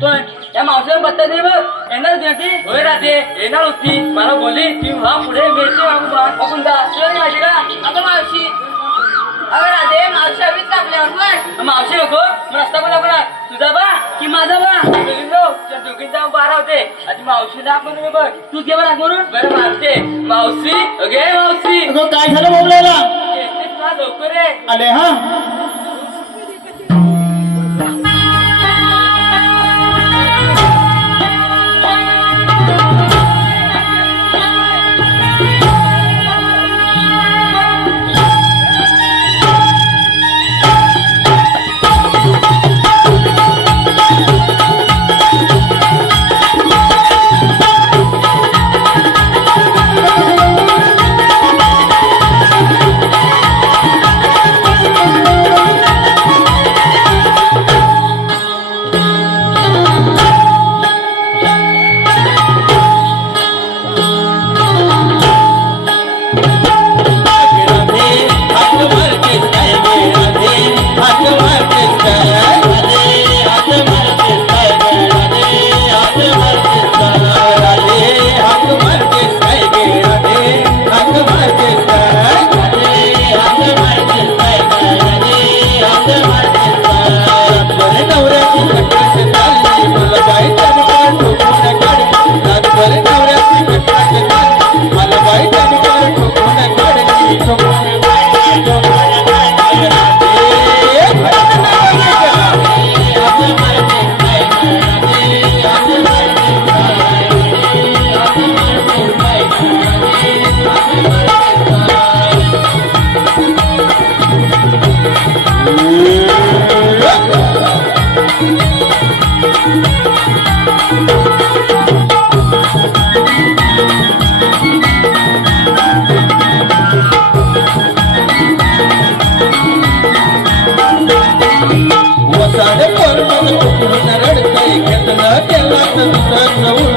निघतोय या मावशीला पत्ता दे बघ येणार होती होय राहते येणार होती मला बोलली की हा पुढे मिळते आपण माहिती का आता मावशी अगं राधे मावशी हवीच का आपल्यावर मावशी नको रस्ता पण आपण तुझा बा की माझा बा दोघींचा 12 होते आणि मावशी ना आपण बघ तू घे बरं म्हणून बरं मागते मावशी अगे मावशी काय झालं बोलायला लवकर रे आले हा रडकय घेतलं त्याला